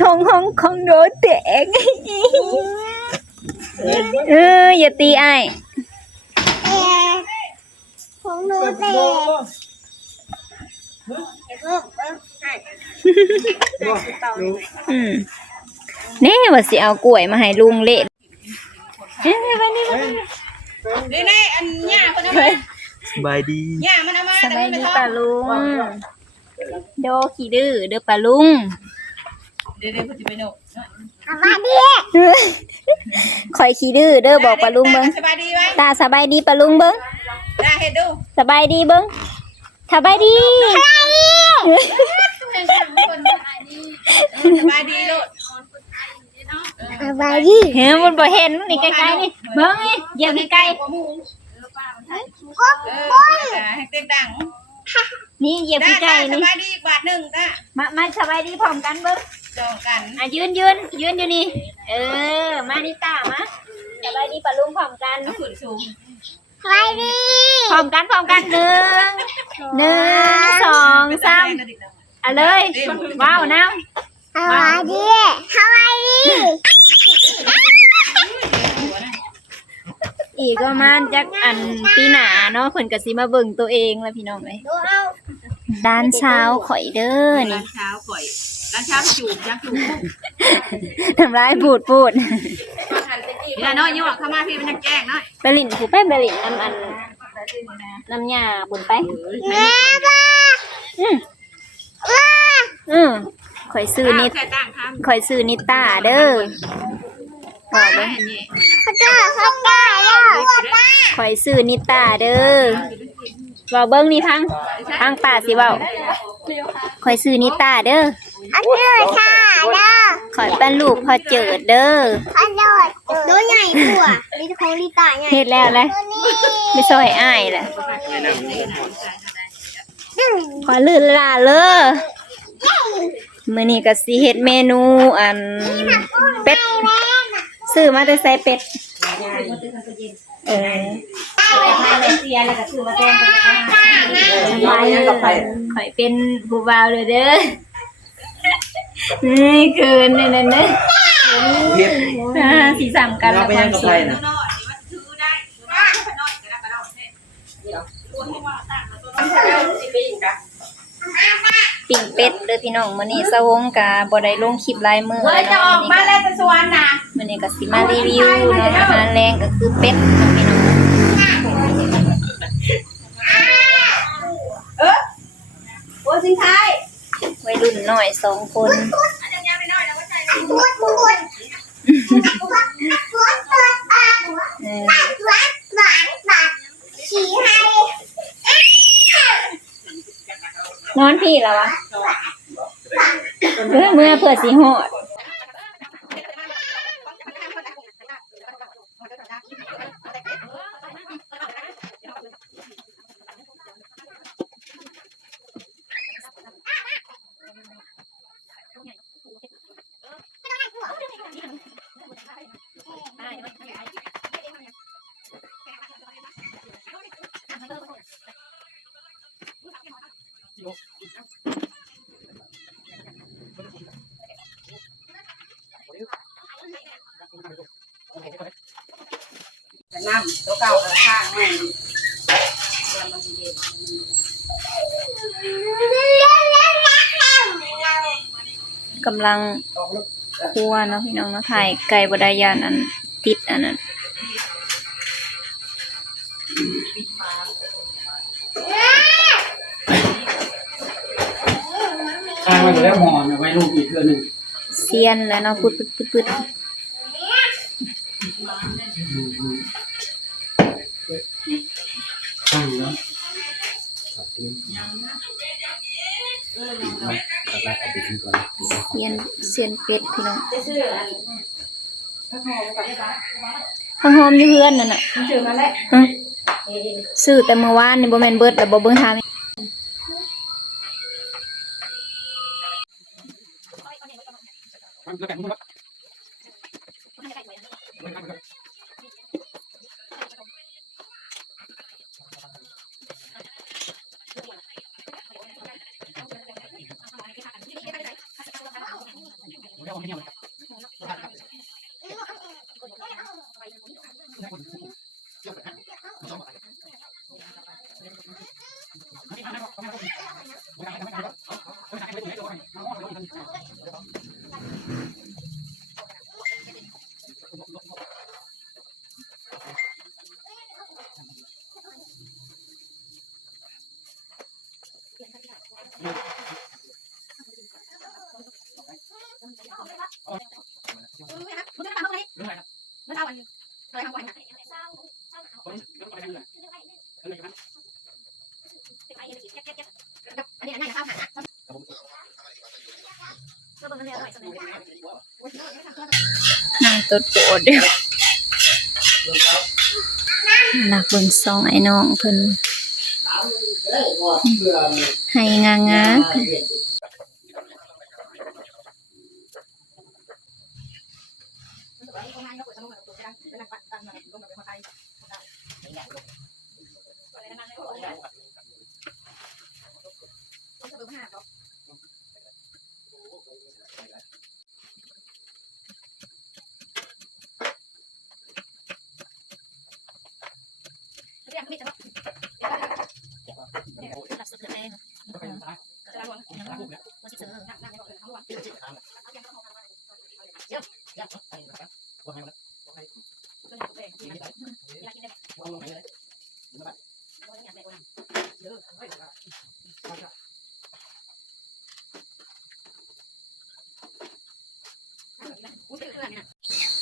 ของโดนแตกอย่าตีไอ้ของหนูแตกนี่ว่าสิเอากล้วยมาให้ลุงเล่นนี่อันหญ้าคนเอามาสบายดีหญ้ามันเอามา สบายดีป่าลุงโดขี้ดื้อเด้อป่าลุงเดี๋ยวคุณจะไปโน่มาดิข่อยขี้ดื้อเด้อบอกป่าลุงเบิ่งสบายดีไหมตาสบายดีป่าลุงเบิ่งตาเห็ดดูสบายดีเบิ่งสบายดีสบายดีลูกมาดิ เฮ้ยมันบ่เห็นนี่ใกล้ๆนี่เบิ่งนี่เหยียบใกล้ๆให้เต็มดังนี่เหยียบใกล้ๆ ส นี่ บายดีบาทหนึ่งตามาสบายดีพร้อมกันเบิ่ง จองกันยืนอยู่นี่มานี่ตามาสบายดีป่าลุงพร้อมกัน ขุนสูง มาดิ พร้อมกันหนึ่งสองสามเอาเลยว้าวน้ำ มาดิมาดิ อีกก็มาจากอันปีหนาเนาะคนกสิมาเบิ่งตัวเองแล้วพี่น้องเลยด้านเช้าข่อยเด้อนี่ เช้าข่อยร้านเช้าจูบยักจูบ ทำร้ายพูดนี่น้อยยิ่งว่าเข้ามาพี่เป็นนักแจ้งน้อย ไปหลินผูไปไปหลินน้ำยาบุญไป แม่บ้า ข่อยซื้อนิด ใส่ต่างครับ ข่อยซื้อนิต้าเด้อบอกเลย เขาได้แล้ว ข่อยซื้อนิต้าเด้อบอกเบิ้งนี่พังป่าสิเบาข่อยซื้อนิต้าเด้อ อันนี้ค่ะเด้อ ข่อยเป็นลูกพอเจิดเด้อ อันนี้ตัวใหญ่กว่านี่ของลิตาใหญ่ เฮ็ดแล้วเลยไม่ซอยอ้ายแหละขอลื่นลาเลยมื้อนี้ก็สิเฮ็ดเมนูอันเป็ดซื้อมาแต่ใส่เป็ดมาเลเซียแล้วก็ซื้อมาแกงข่อยเป็นผู้บ่าวเลยเด้อนี่เกินนี่นั่นเด้อสีสามกันแล้วความสุขปิ่งเป็ดเด้อพี่น้องมื้อนี้สะวงกะบ่ได้ลงคลิปหลายมื้อแล้วเนาะ มาแล้วจะสวนนะ มื้อนี้ก็สิมารีวิวเนาะอาหารแรงก็คือเป็ดเนาะพี่น้องโอ้สิงไทย วัยรุ่นน้อย2คนนอนพี่แล้ววะเมื่อเผื่อสิหอดน้ำตัวเก่าข้างแม่กำลังคั่วเนาะพี่น้องเนาะถ่ายไก่บดายานอันติดอันนั้นข้างมันอยู่แล้วหมอนไว้ลูกอีกเทื่อนึงเซียนแล้วเนาะปึ๊ดข้างแล้วเซียนเป็ดพี่น้องข้าวหอมอยู่เฮือนนั่นน่ะซื้อแต่เมื่อวานนี่บ่แม่นเบิดแล้วบ่เบิ่งทาง นางตัวโปรดเด้อหลักเบิ่งซองไอ้น้องเพิ่นให้งางา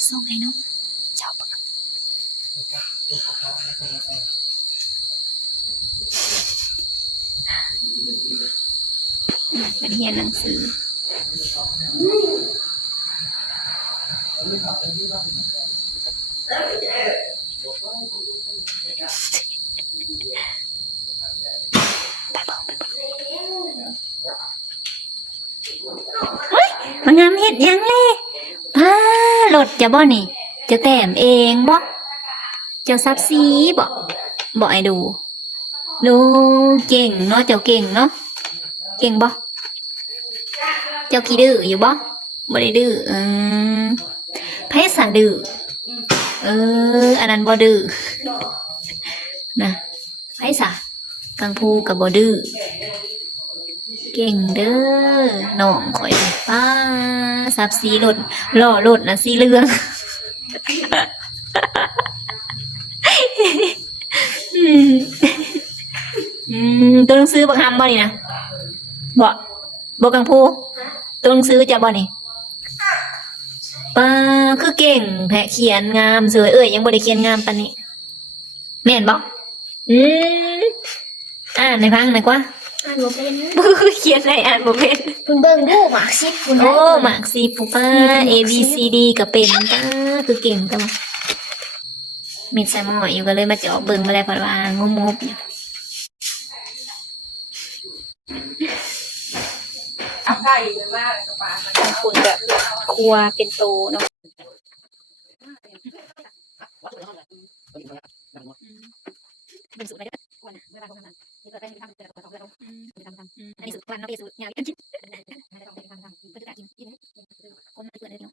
ซองไอ้น้องเจ้าเป็นเรียนหนังสือมางามเฮ็ดยังเลยป้ารถจะบ่นี่จะแต้มเองบ่จะซับซีบ่ไอ้ดูเก่งเนาะเจ้าเก่งเนาะเก่งบ่เจ้าขี้ดื้ออยู่บ่ได้ดื้อไผสะดื้ออันนั้นบ่ดื้อนะไผสะกังพูก็บ่ดื้อเก่งเด้อน้องข่อยป้าซับซีรถล้อรถน่ะสีเหลืองตัวหนังสือบักฮำบ่นี่นะบ่กังพูตัวหนังสือจะบ่นี่ป้าคือเก่งแผะเขียนงามสวยยังบ่ได้เขียนงามปานนี้แม่นบ่อ่านในพังหน่อยกว่าอ่านบ่เป็นเขียนได้อ่านบ่เป็นคุณเบิ่งดูหมากซิดคุณโอ้หมากซีปูป้า A B C D ก็เป็นป้าคือเก่งจังมีใส่หม้ออยู่ก็เลยมาเจาะเบิ่งมาแล้วเพราะว่างมๆอยู่ใช่เลยมากกระป๋าบางคนแบบครัวเป็นโตเนาะเป็นสูตรอะไรด้วยอันนี้สูตรควันเนาะเป็นสูตรยาวกินก็จะกินคนมาเปิดเลยเนาะ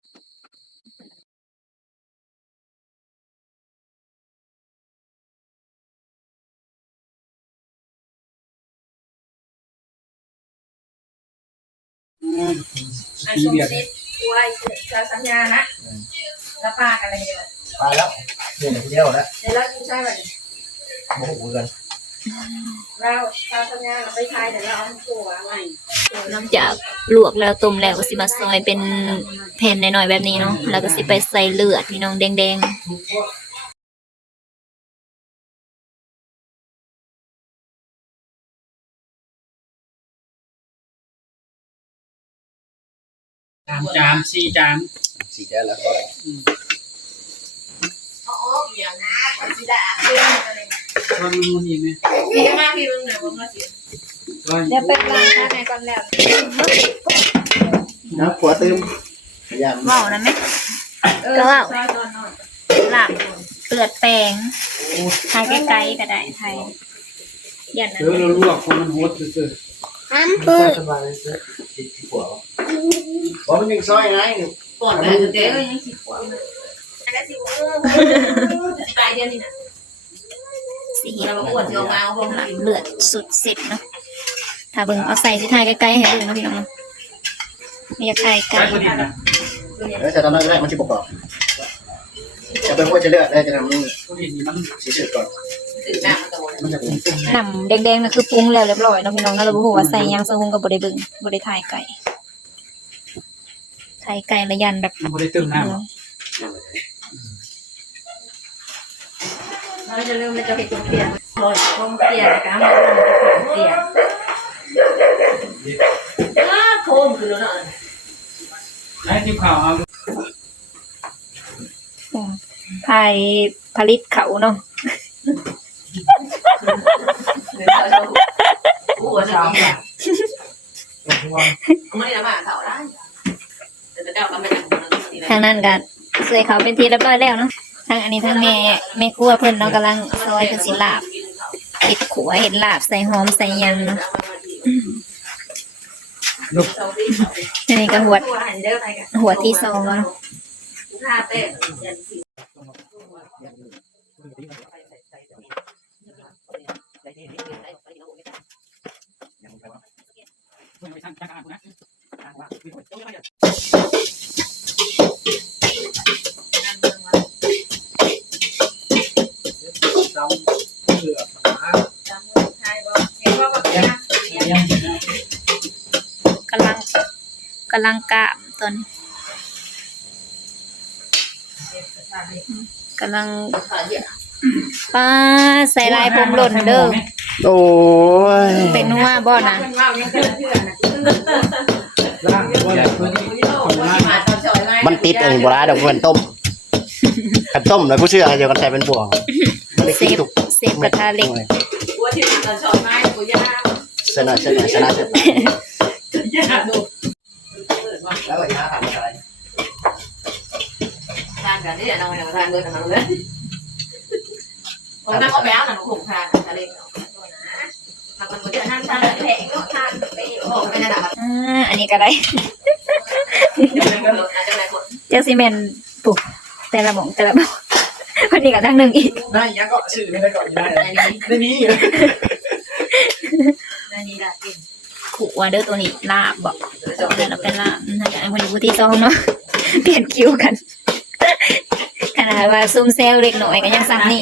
ไอ้สมศิษย์ตัวไอ้ชาสัญญานะแล้วป้ากันอะไรเนี่ย ไปแล้วเดี๋ยวเที่ยวแล้ว เดี๋ยวเรากินใช่ไหม โอ้โหกัน เราชาสัญญาเราไปทายเดี๋ยวเราเอาตัวใหม่ นอกจากลวกแล้วต้มแล้วก็สิมาซอยเป็นแผ่นน้อยๆแบบนี้เนาะแล้วก็สิไปใส่เลือดพี่น้องแดงจาน4 จานแล้ว อ๋อเบียร์นะสีดาเพื่อนอะไรนะ มันอีกไหม พี่มากพี่มึงหน่อยมึงมาสิเดี๋ยวไปล้างข้าวในก่อนแล้ว นะหัวเต็มยาม ๆว้าวนะแม่ก็ว้าวหลับเลือดแปลงทายใกล้ๆก็ได้ไทยอย่างนั้น เราลวกคนมันโหดซื่อ น้ำเพื่อ สบายเลยติดหัว เพราะมันยังซอยไง ปอดแบบเด็กยังสิบกว่าแล้วสิตายเดียวนี่นะ สี เราปวดเจียวเงาพวกนั้น เลือดสุดเสร็จเนาะถ้าเบิ่งเอาใส่ที่ทายใกล้ๆให้เบิ่งเนาะพี่น้องเนาะไม่อยากทายไกล ใช้คนดิบนะ แล้วจะทำได้มันจะบอกจะเป็นพวกจะเลือดได้จะทำ คนดิบนี่มัน สีสืบก่อน ตื่นหน้ามันจะวน มันจะเป็น น้ำแดงๆน่ะคือปรุงแล้วเรียบร้อยเนาะพี่น้องแล้วเราบ่ฮู้ว่าใส่หยังซะฮงก็บ่ได้เบิ่งบ่ได้ทายไก่ทายไก่ละยันแบบ มันบ่ได้ตึงน้ำ เราจะเริ่มจะเห็นตัวเปลี่ยนลอยลงเปลี่ยนนะคะมาลงเปลี่ยนโคมคือแล้วเนาะ ให้ทีมข่าวเอา ทายผลิตเขาเนาะ หัวจะมีแบบไม่ได้มาเขาได้แต่เจ้าก็ไม่ได้ ทางนั้นก็ใส่เขาเป็นที่เรียบร้อยแล้วเนาะทางอันนี้ทางแม่ครัวเพิ่นเนาะกำลังซอยเพิ่นสิลาบเฮ็ดขัวเฮ็ดลาบใส่หอมใส่หยังเนาะอันนี้ก็หัวที่สองเนาะ ท่าเต้น ซ้ำเสือผา กำลังกะตอนกำลังป้าใส่ลายผมหล่นเด้อ โอ้ย เป็นนัวบ่นะ ล่างว่าพื้นที่ของล่าง มันติดอันนี้โบราณเดี๋ยวมันต้มกันต้มแล้วผู้เชื่อเดียวกันใส่เป็นบ่วงมันเลย เซ กิน ฟ ถูก เซฟกระทะเหล็ก ว่าที่ตอนชอบไม้กูยาว ชนะแล้วก็ยาถามอะไร ทานกันนี่น้องทานเบอร์ทานเลยผมนั่งก็แบ้วนะหนูผมทานอะไรเนาะมันก็จะทานทานแผงเนาะทานไปโอ้ไม่ได้หรอก อันนี้ก็ได้ เจ้าซีเมนปุ๊บแต่ละหม่องวันนี้ก็ทั้งหนึ่งอีก ได้ยังก็ชื่อไม่ได้ก็ได้ได้นี้ นั่นนี่ละกิน ขู่ว่าเด้อตัวนี้ลาบบอกเดี๋ยวเราเป็นลาบน่าจะเป็นคนอยู่ที่ซองเนาะ เปลี่ยนคิวกัน ขนาดว่าซุ่มเซลเล็กหน่อยก็ยังซ้ำนี่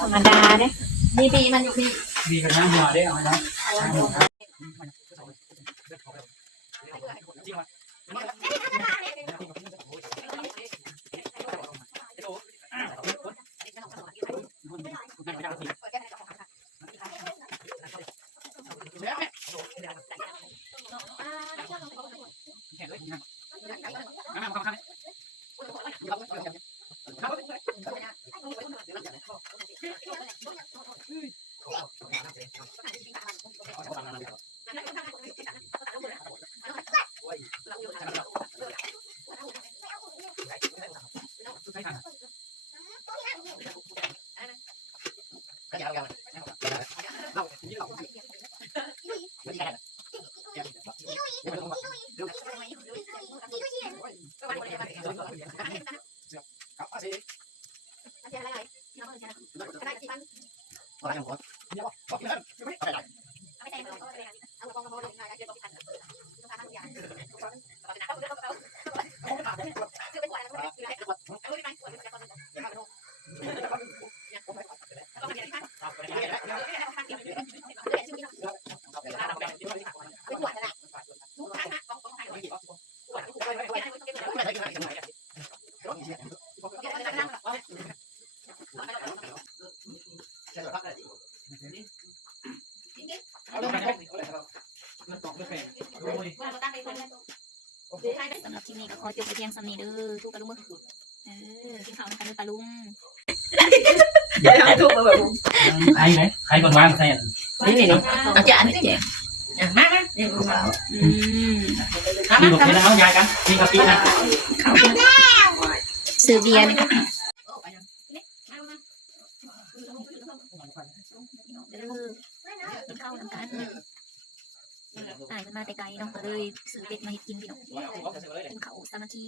ธรรมดาเด้ ดีมันอยู่ที่ ดีกันนะหัวได้เอานะ สำหรับที่นี่ก็ขอจบไปเพียงสำนีเด้อทุกกระลุงมือกินข้าวนะคะเด้อปลาลุง อย่าทำทุกข์มาแบบ ใครไหนใครบนว่างใคร นี่เนาะอาจารย์นี่เนี่ยมานี่มา มีหมดแล้วเอายายกันมีกะปินะ ข้าวซื้อเบียร์นี่ค่ะกินข้าวกัน อ่านมาแต่ไกลเนาะก็เลยซื้อเป็ดมาให้กินพี่น้องกินข้าวสามัคคี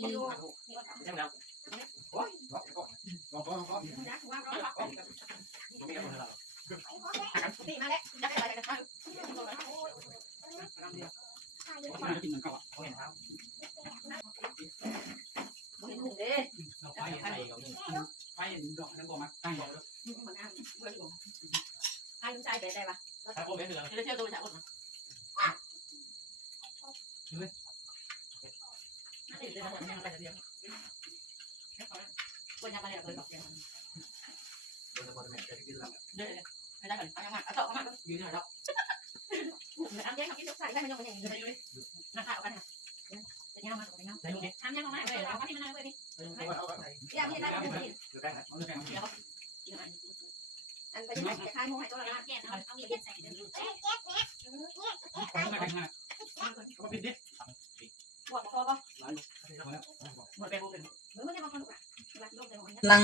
ลัง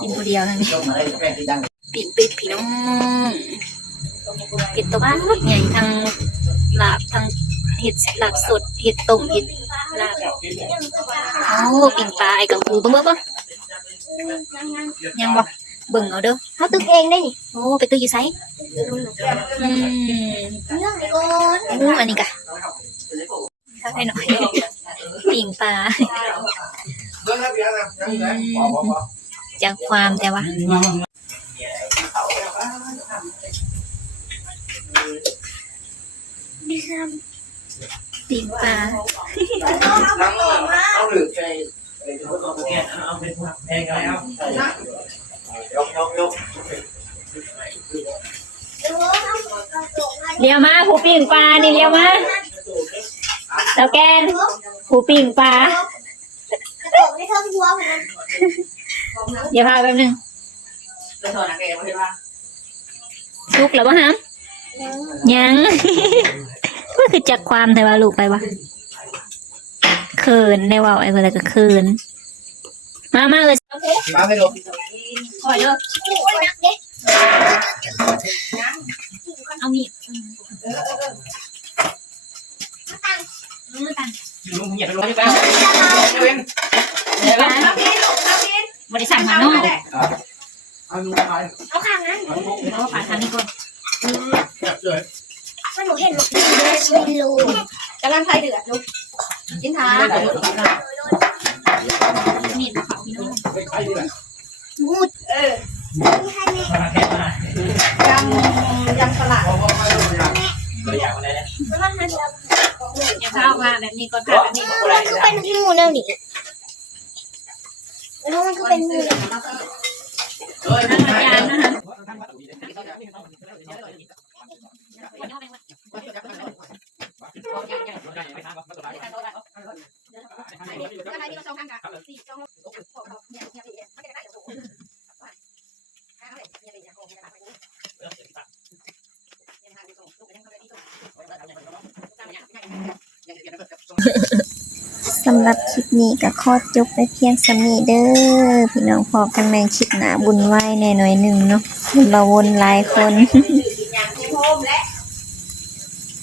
กินคนเดียวทั้งนี้ปิ่นเป็ดพี่น้องเป็ดตัวบ้านใหญ่ทั้งลาบทั้งเห็ดลาบสดเห็ดต้มเห็ดลาบโอ้ปิ่งปลาไอ้กังฟูเบิ่งยังบ่เบิ่งเอาเด้อ เขาตึกเองได้นี่ โอ้ไปตื้ออยู่ไสอืม เรื่องโกน อันนี้กะให้หน่อยปิ่งปลาจากความแต่ว่าปิ่งปลาเลี้ยวมาผู้ปิ่งปลานี่เลี้ยวมาแล้วแกนผู้ปิ่งปลาก ระโดดไม่เท่าหัวเหมือนกัน เดี๋ยวพาแป๊บนึงลูกแล้วปะฮะยัง ก็คือจากความแต่ว่าลูกไปวะเขินได้ว่าไอ้เวลาก็เขินมาเลย มาไม่ลง ขอเยอะ โอ้ยนักเด็ก เอามีด ตัง ตัง ลุงเหยียบลงไปแล้ว บริษัทมาโน่ เอาข้างนั้น เพราะว่าผ่านทางนี้ก่อน มันหนูเห็นหมดเลยชิลู กำลังไทยเดือดลูกกินทาน มีดมาเขาพี่น้อง มูดนี่ให้แม่ ยำสลัด แล้วมันให้เรา อย่าพามาแบบนี้ก่อนพาแบบนี้ มันคือเป็นงูแล้วนี่แล้วมันคือเป็นงู ทางอาจารย์นะคะสำหรับคลิปนี้ก็ขอจบไปเพียงสำนี้เด้อพี่น้องพอกันแมงคลิปหนาบุญไหวแน่หน่อยหนึ่งเนาะบุญบาวนหลายคน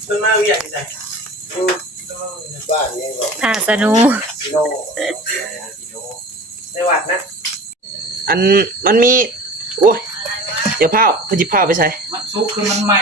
ต้นไม้ใหญ่ใช่บ้านเนี่ยก็ อาสนุ กิโลในวัดนะ อันมันมีโอ้ยเดี๋ยวผ้าพจิผ้าไปใส่ มันซุกคือมันใหม่